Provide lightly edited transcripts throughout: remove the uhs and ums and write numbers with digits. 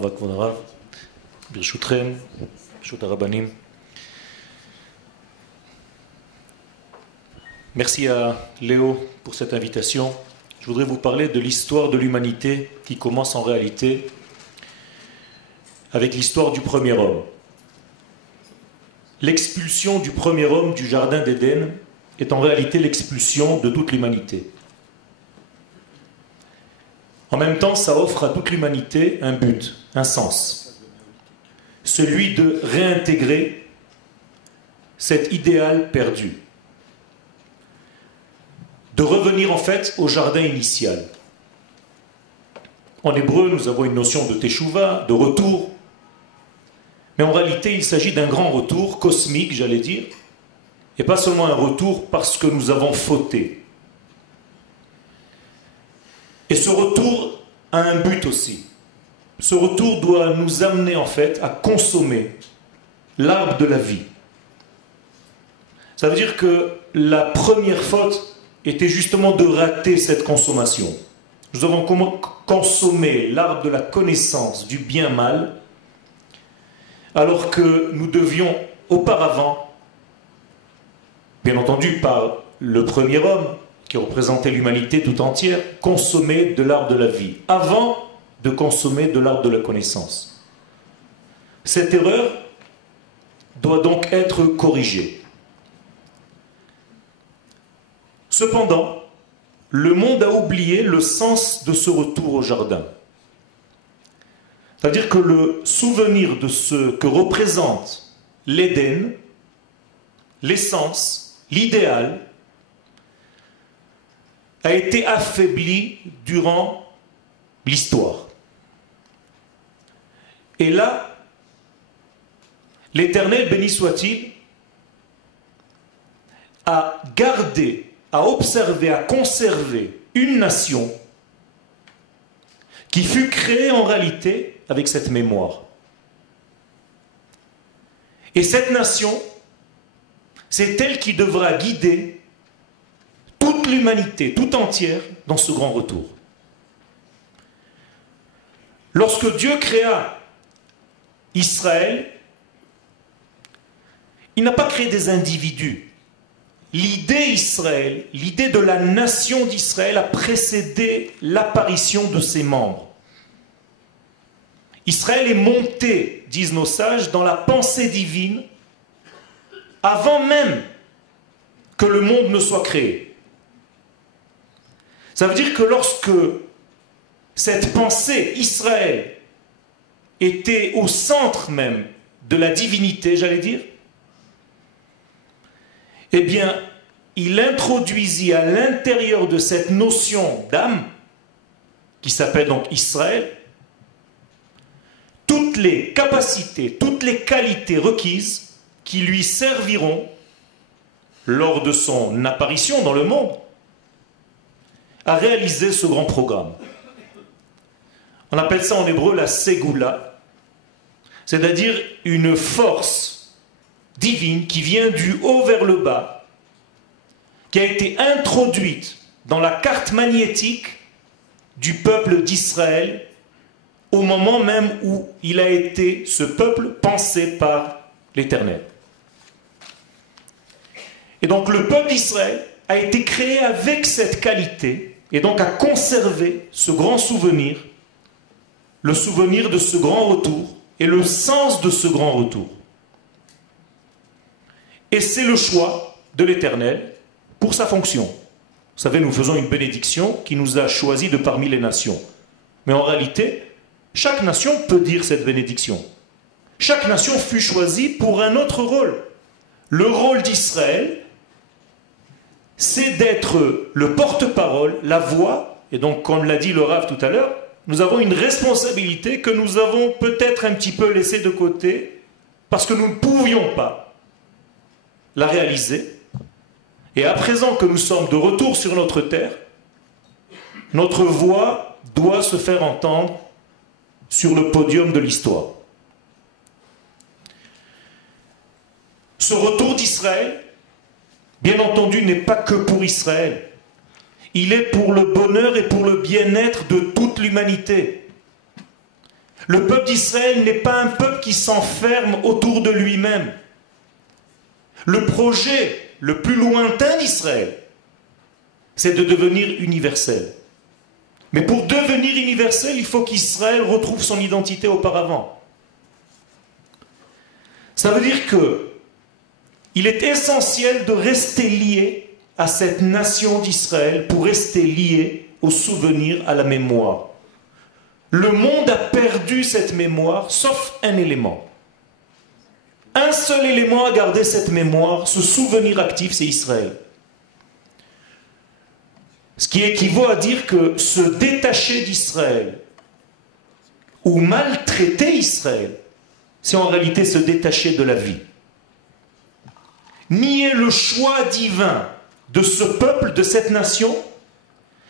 Rav Kvod Harav, Birshutchem, Birshut HaRabbanim. Merci à Léo pour cette invitation. Je voudrais vous parler de l'histoire de l'humanité qui commence en réalité avec l'histoire du premier homme. L'expulsion du premier homme du jardin d'Éden est en réalité l'expulsion de toute l'humanité. En même temps, ça offre à toute l'humanité un but, un sens. Celui de réintégrer cet idéal perdu. De revenir en fait au jardin initial. En hébreu, nous avons une notion de teshuva, de retour. Mais en réalité, il s'agit d'un grand retour cosmique, j'allais dire, et pas seulement un retour parce que nous avons fauté. Et ce retour a un but aussi. Ce retour doit nous amener en fait à consommer l'arbre de la vie. Ça veut dire que la première faute était justement de rater cette consommation. Nous avons consommé l'arbre de la connaissance du bien-mal, alors que nous devions auparavant, bien entendu par le premier homme, qui représentait l'humanité tout entière, consommer de l'arbre de la vie, avant de consommer de l'arbre de la connaissance. Cette erreur doit donc être corrigée. Cependant, le monde a oublié le sens de ce retour au jardin. C'est-à-dire que le souvenir de ce que représente l'Éden, l'essence, l'idéal, a été affaibli durant l'histoire. Et là, l'Éternel, béni soit-il, a gardé, a observé, a conservé une nation qui fut créée en réalité avec cette mémoire. Et cette nation, c'est elle qui devra guider toute l'humanité, tout entière, dans ce grand retour. Lorsque Dieu créa Israël, il n'a pas créé des individus. L'idée Israël, l'idée de la nation d'Israël a précédé l'apparition de ses membres. Israël est monté, disent nos sages, dans la pensée divine avant même que le monde ne soit créé. Ça veut dire que lorsque cette pensée, Israël, était au centre même de la divinité, j'allais dire, eh bien, il introduisit à l'intérieur de cette notion d'âme, qui s'appelle donc Israël, toutes les capacités, toutes les qualités requises qui lui serviront, lors de son apparition dans le monde, à réaliser ce grand programme. On appelle ça en hébreu la Ségoula, c'est-à-dire une force divine qui vient du haut vers le bas, qui a été introduite dans la carte magnétique du peuple d'Israël au moment même où il a été, ce peuple, pensé par l'Éternel. Et donc le peuple d'Israël a été créé avec cette qualité et donc a conservé ce grand souvenir, le souvenir de ce grand retour et le sens de ce grand retour. Et c'est le choix de l'Éternel pour sa fonction. Vous savez, nous faisons une bénédiction qui nous a choisis de parmi les nations. Mais en réalité, chaque nation peut dire cette bénédiction. Chaque nation fut choisie pour un autre rôle. Le rôle d'Israël, c'est d'être le porte-parole, la voix, et donc comme l'a dit le Rav tout à l'heure, nous avons une responsabilité que nous avons peut-être un petit peu laissée de côté parce que nous ne pouvions pas la réaliser. Et à présent que nous sommes de retour sur notre terre, notre voix doit se faire entendre sur le podium de l'histoire. Ce retour d'Israël, bien entendu, n'est pas que pour Israël. Il est pour le bonheur et pour le bien-être de toute l'humanité. Le peuple d'Israël n'est pas un peuple qui s'enferme autour de lui-même. Le projet le plus lointain d'Israël, c'est de devenir universel. Mais pour devenir universel, il faut qu'Israël retrouve son identité auparavant. Ça veut dire qu'il est essentiel de rester lié à cette nation d'Israël pour rester lié au souvenir, à la mémoire. Le monde a perdu cette mémoire, sauf un élément. Un seul élément a gardé cette mémoire, ce souvenir actif, c'est Israël. Ce qui équivaut à dire que se détacher d'Israël ou maltraiter Israël, c'est en réalité se détacher de la vie. Nier le choix divin de ce peuple, de cette nation,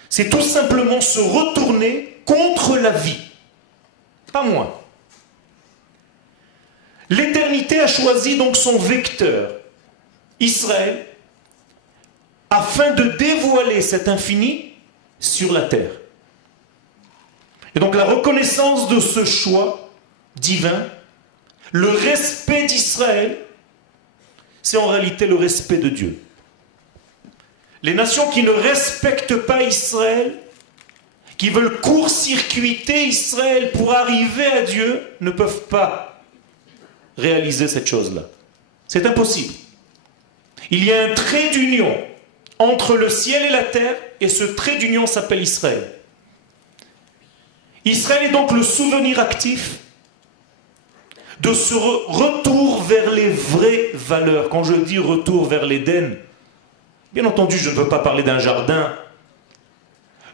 c'est tout simplement se retourner contre la vie. Pas moins. L'éternité a choisi donc son vecteur, Israël, afin de dévoiler cet infini sur la terre. Et donc la reconnaissance de ce choix divin, le respect d'Israël, c'est en réalité le respect de Dieu. Les nations qui ne respectent pas Israël, qui veulent court-circuiter Israël pour arriver à Dieu, ne peuvent pas réaliser cette chose-là. C'est impossible. Il y a un trait d'union entre le ciel et la terre, et ce trait d'union s'appelle Israël. Israël est donc le souvenir actif de ce retour vers les vraies valeurs. Quand je dis retour vers l'Éden, bien entendu, je ne veux pas parler d'un jardin.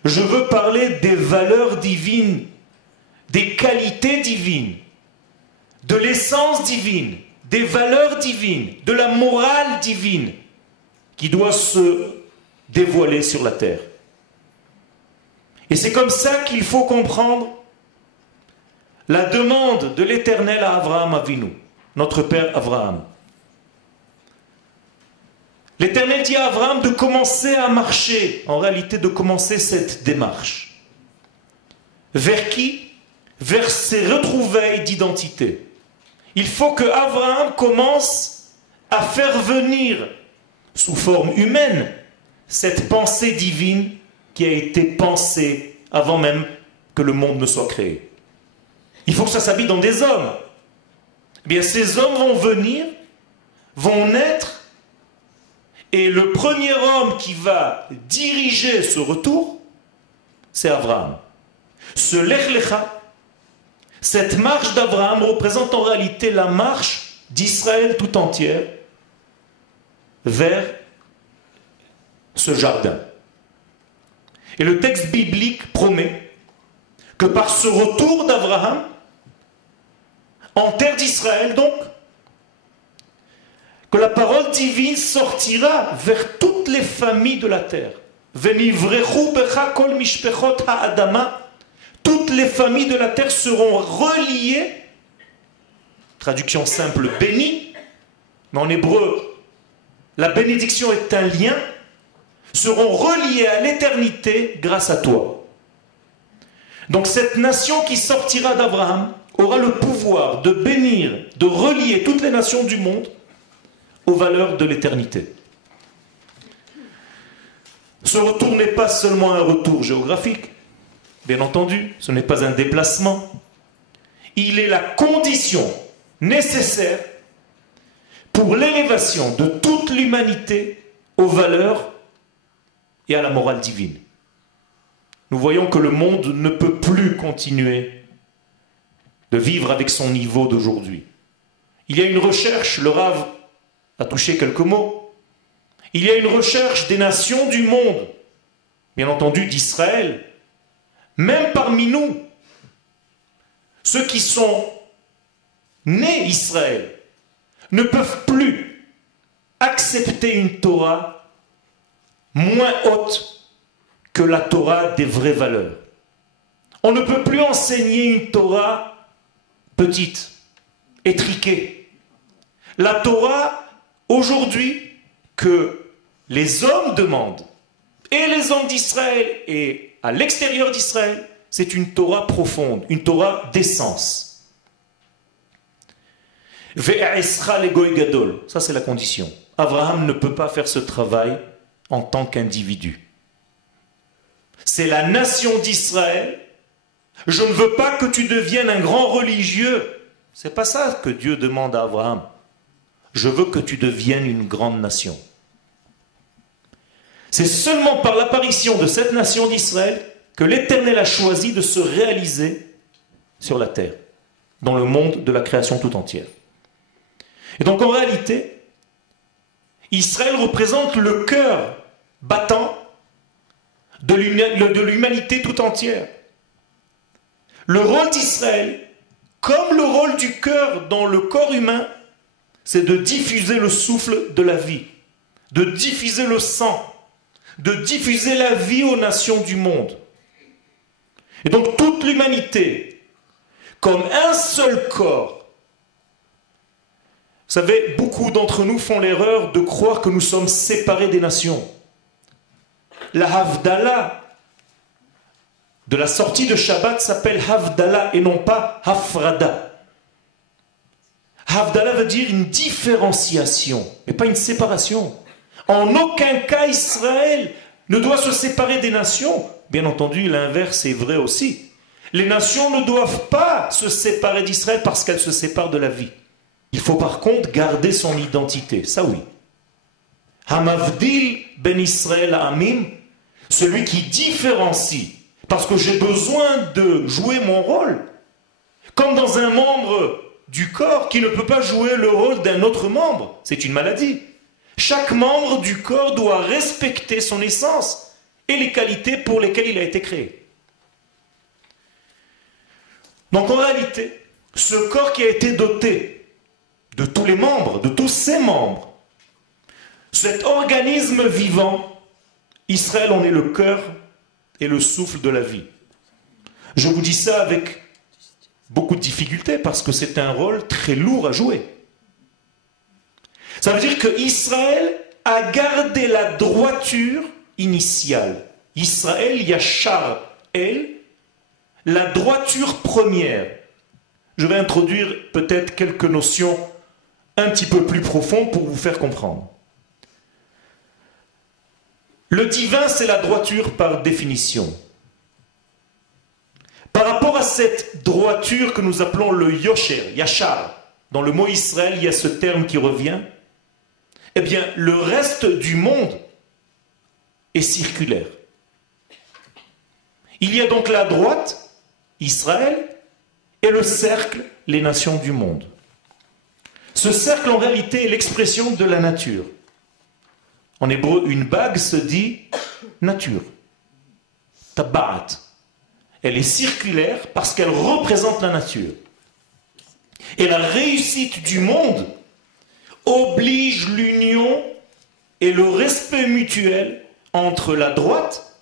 Je veux parler des valeurs divines, des qualités divines, de l'essence divine, des valeurs divines, de la morale divine qui doit se dévoiler sur la terre. Et c'est comme ça qu'il faut comprendre la demande de l'Éternel à Abraham Avinu, notre père Abraham. L'Éternel dit à Abraham de commencer à marcher, en réalité de commencer cette démarche. Vers qui? Vers ses retrouvailles d'identité. Il faut que Abraham commence à faire venir, sous forme humaine, cette pensée divine qui a été pensée avant même que le monde ne soit créé. Il faut que ça s'habille dans des hommes. Eh bien, ces hommes vont venir, vont naître, et le premier homme qui va diriger ce retour, c'est Abraham. Ce Lech Lecha, cette marche d'Abraham représente en réalité la marche d'Israël tout entière vers ce jardin. Et le texte biblique promet que par ce retour d'Abraham, en terre d'Israël donc, que la parole divine sortira vers toutes les familles de la terre. Venivrechu becha kol mishpechot ha'adama. Toutes les familles de la terre seront reliées, traduction simple, bénies, mais en hébreu, la bénédiction est un lien, seront reliées à l'éternité grâce à toi. Donc cette nation qui sortira d'Abraham aura le pouvoir de bénir, de relier toutes les nations du monde aux valeurs de l'éternité. Ce retour n'est pas seulement un retour géographique, bien entendu, ce n'est pas un déplacement. Il est la condition nécessaire pour l'élévation de toute l'humanité aux valeurs et à la morale divine. Nous voyons que le monde ne peut plus continuer de vivre avec son niveau d'aujourd'hui. Il y a une recherche, le Rav a touché quelques mots, il y a une recherche des nations du monde, bien entendu d'Israël, même parmi nous, ceux qui sont nés Israël ne peuvent plus accepter une Torah moins haute que la Torah des vraies valeurs. On ne peut plus enseigner une Torah petite, étriquée. La Torah, aujourd'hui, que les hommes demandent, et les hommes d'Israël et à l'extérieur d'Israël, c'est une Torah profonde, une Torah d'essence. Ve'esra le goy gadol, ça c'est la condition. Abraham ne peut pas faire ce travail en tant qu'individu. C'est la nation d'Israël. Je ne veux pas que tu deviennes un grand religieux. C'est pas ça que Dieu demande à Abraham. Je veux que tu deviennes une grande nation. C'est seulement par l'apparition de cette nation d'Israël que l'Éternel a choisi de se réaliser sur la terre, dans le monde de la création tout entière. Et donc en réalité, Israël représente le cœur battant de l'humanité tout entière. Le rôle d'Israël, comme le rôle du cœur dans le corps humain, c'est de diffuser le souffle de la vie, de diffuser le sang, de diffuser la vie aux nations du monde. Et donc toute l'humanité, comme un seul corps. Vous savez, beaucoup d'entre nous font l'erreur de croire que nous sommes séparés des nations. La Havdalah de la sortie de Shabbat s'appelle Havdalah et non pas Hafrada. Havdalah veut dire une différenciation, mais pas une séparation. En aucun cas Israël ne doit se séparer des nations. Bien entendu, l'inverse est vrai aussi. Les nations ne doivent pas se séparer d'Israël parce qu'elles se séparent de la vie. Il faut par contre garder son identité, ça oui. Hamavdil ben Israël Amim, celui qui différencie, parce que j'ai besoin de jouer mon rôle, comme dans un membre du corps qui ne peut pas jouer le rôle d'un autre membre, c'est une maladie. Chaque membre du corps doit respecter son essence et les qualités pour lesquelles il a été créé. Donc en réalité, ce corps qui a été doté de tous les membres, de tous ses membres, cet organisme vivant, Israël en est le cœur et le souffle de la vie. Je vous dis ça avec beaucoup de difficultés parce que c'est un rôle très lourd à jouer. Ça veut dire que Israël a gardé la droiture initiale. Israël, Yachar, El, la droiture première. Je vais introduire peut-être quelques notions un petit peu plus profondes pour vous faire comprendre. Le divin, c'est la droiture par définition. Par rapport à cette droiture que nous appelons le Yosher, Yachar, dans le mot Israël, il y a ce terme qui revient, eh bien, le reste du monde est circulaire. Il y a donc la droite, Israël, et le cercle, les nations du monde. Ce cercle, en réalité, est l'expression de la nature. En hébreu, une bague se dit nature. Tabaat. Elle est circulaire parce qu'elle représente la nature. Et la réussite du monde oblige l'union et le respect mutuel entre la droite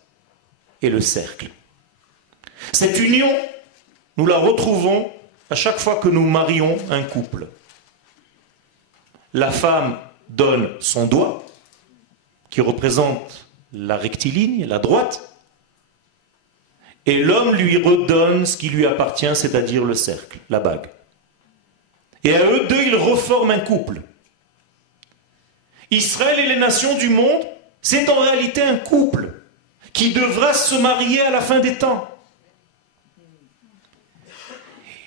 et le cercle. Cette union, nous la retrouvons à chaque fois que nous marions un couple. La femme donne son doigt, qui représente la rectiligne, la droite, et l'homme lui redonne ce qui lui appartient, c'est-à-dire le cercle, la bague. Et à eux deux, ils reforment un couple. Israël et les nations du monde, c'est en réalité un couple qui devra se marier à la fin des temps.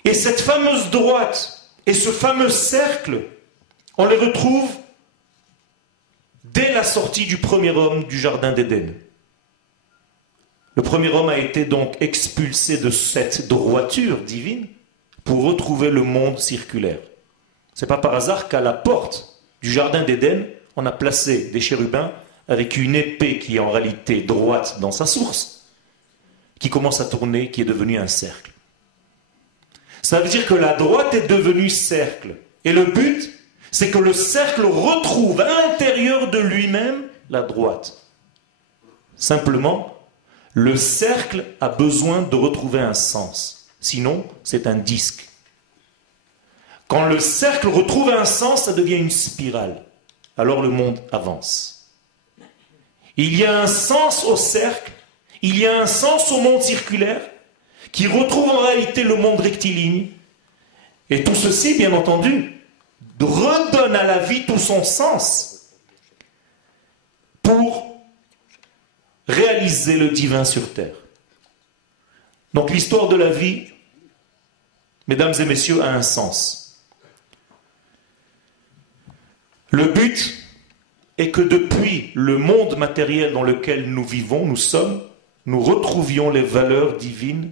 Et cette fameuse droite et ce fameux cercle, on les retrouve dès la sortie du premier homme du jardin d'Éden. Le premier homme a été donc expulsé de cette droiture divine pour retrouver le monde circulaire. Ce n'est pas par hasard qu'à la porte du jardin d'Éden, on a placé des chérubins avec une épée qui est en réalité droite dans sa source, qui commence à tourner, qui est devenue un cercle. Ça veut dire que la droite est devenue cercle. Et le but, c'est que le cercle retrouve à l'intérieur de lui-même la droite. Simplement, le cercle a besoin de retrouver un sens. Sinon, c'est un disque. Quand le cercle retrouve un sens, ça devient une spirale. Alors le monde avance. Il y a un sens au cercle, il y a un sens au monde circulaire, qui retrouve en réalité le monde rectiligne. Et tout ceci, bien entendu, redonne à la vie tout son sens pour réaliser le divin sur terre. Donc l'histoire de la vie, mesdames et messieurs, a un sens. Le but est que depuis le monde matériel dans lequel nous vivons, nous retrouvions les valeurs divines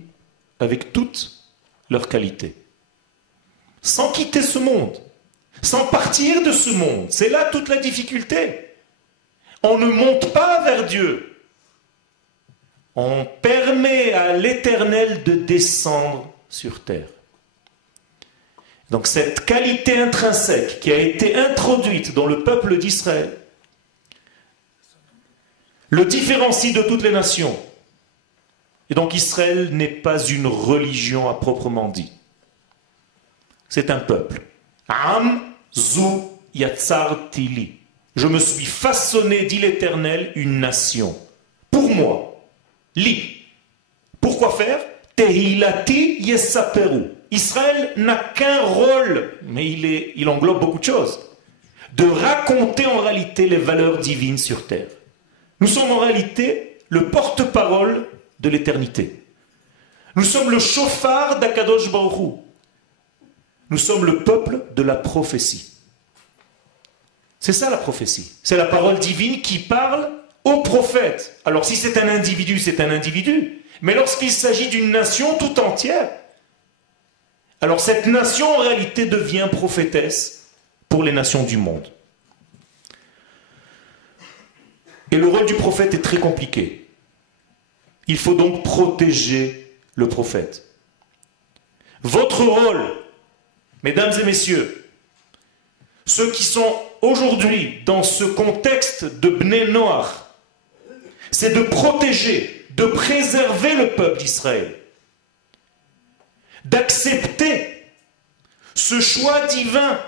avec toutes leurs qualités. Sans quitter ce monde, sans partir de ce monde. C'est là toute la difficulté. On ne monte pas vers Dieu. On permet à l'Éternel de descendre sur terre. Donc cette qualité intrinsèque qui a été introduite dans le peuple d'Israël le différencie de toutes les nations. Et donc Israël n'est pas une religion à proprement dit. C'est un peuple. Am zu yatzarti li. Je me suis façonné, dit l'Éternel, une nation. Pour moi. Li. Pourquoi faire? Tehilati yesaperu. Israël n'a qu'un rôle, mais il englobe beaucoup de choses. De raconter en réalité les valeurs divines sur terre. Nous sommes en réalité le porte-parole de l'éternité. Nous sommes le chauffard d'Akadosh Baruch Hu. Nous sommes le peuple de la prophétie. C'est ça la prophétie. C'est la parole divine qui parle aux prophètes. Alors si c'est un individu, c'est un individu. Mais lorsqu'il s'agit d'une nation tout entière, alors cette nation en réalité devient prophétesse pour les nations du monde. Et le rôle du prophète est très compliqué. Il faut donc protéger le prophète. Votre rôle, mesdames et messieurs, ceux qui sont aujourd'hui dans ce contexte de Bnei Noach, c'est de protéger, de préserver le peuple d'Israël, d'accepter ce choix divin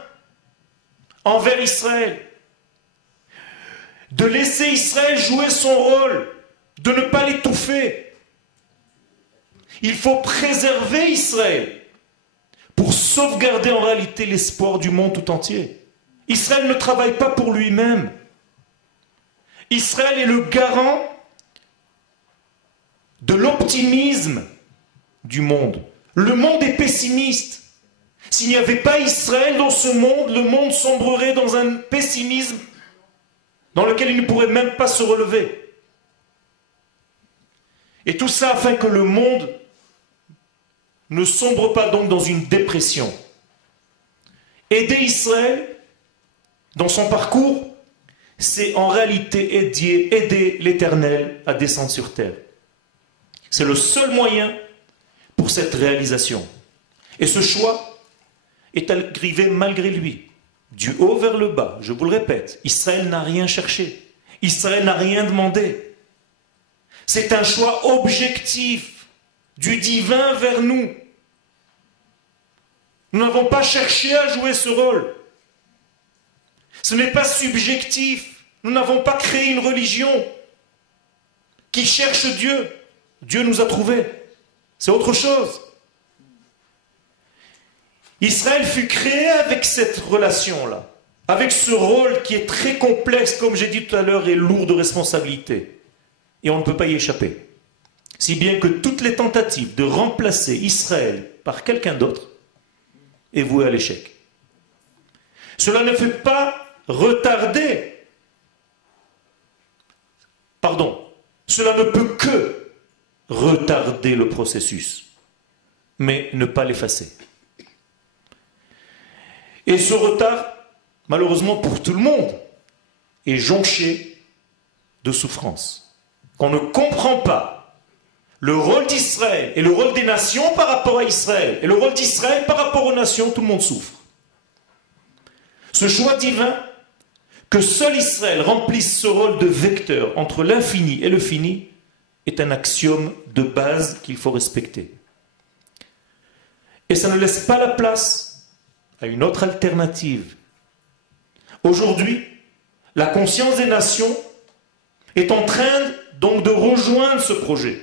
envers Israël, de laisser Israël jouer son rôle, de ne pas l'étouffer. Il faut préserver Israël pour sauvegarder en réalité l'espoir du monde tout entier. Israël ne travaille pas pour lui-même. Israël est le garant de l'optimisme du monde. Le monde est pessimiste. S'il n'y avait pas Israël dans ce monde, le monde sombrerait dans un pessimisme dans lequel il ne pourrait même pas se relever. Et tout ça afin que le monde ne sombre pas donc dans une dépression. Aider Israël dans son parcours, c'est en réalité aider l'Éternel à descendre sur terre. C'est le seul moyen pour cette réalisation. Et ce choix est arrivé malgré lui. Du haut vers le bas, je vous le répète, Israël n'a rien cherché. Israël n'a rien demandé. C'est un choix objectif du divin vers nous. Nous n'avons pas cherché à jouer ce rôle. Ce n'est pas subjectif. Nous n'avons pas créé une religion qui cherche Dieu. Dieu nous a trouvés. C'est autre chose. Israël fut créé avec cette relation-là, avec ce rôle qui est très complexe, comme j'ai dit tout à l'heure, et lourd de responsabilité. Et on ne peut pas y échapper. Si bien que toutes les tentatives de remplacer Israël par quelqu'un d'autre est vouée à l'échec. Cela ne fait pas retarder, cela ne peut que retarder le processus, mais ne pas l'effacer. Et ce retard, malheureusement pour tout le monde, est jonché de souffrance. Qu'on ne comprend pas le rôle d'Israël et le rôle des nations par rapport à Israël, et le rôle d'Israël par rapport aux nations, tout le monde souffre. Ce choix divin, que seul Israël remplisse ce rôle de vecteur entre l'infini et le fini, est un axiome de base qu'il faut respecter. Et ça ne laisse pas la place à une autre alternative. Aujourd'hui, la conscience des nations est en train donc de rejoindre ce projet.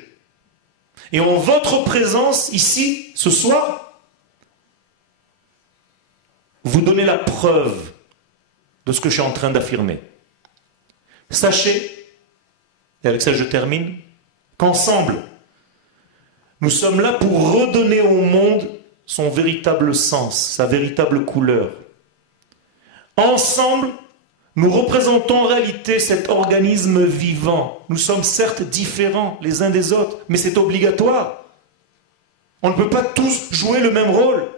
Et en votre présence, ici, ce soir, vous donnez la preuve de ce que je suis en train d'affirmer. Sachez, et avec ça je termine, qu'ensemble, nous sommes là pour redonner au monde son véritable sens, sa véritable couleur. Ensemble, nous représentons en réalité cet organisme vivant. Nous sommes certes différents les uns des autres, mais c'est obligatoire. On ne peut pas tous jouer le même rôle.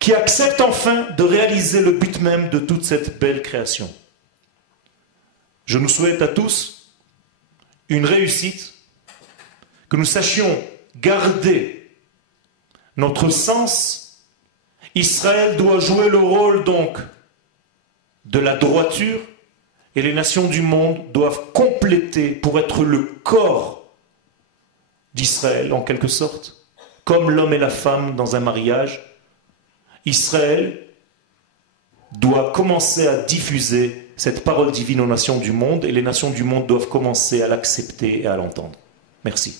Qui accepte enfin de réaliser le but même de toute cette belle création. Je nous souhaite à tous une réussite, que nous sachions garder notre sens. Israël doit jouer le rôle donc de la droiture et les nations du monde doivent compléter pour être le corps d'Israël en quelque sorte, comme l'homme et la femme dans un mariage. Israël doit commencer à diffuser cette parole divine aux nations du monde et les nations du monde doivent commencer à l'accepter et à l'entendre. Merci.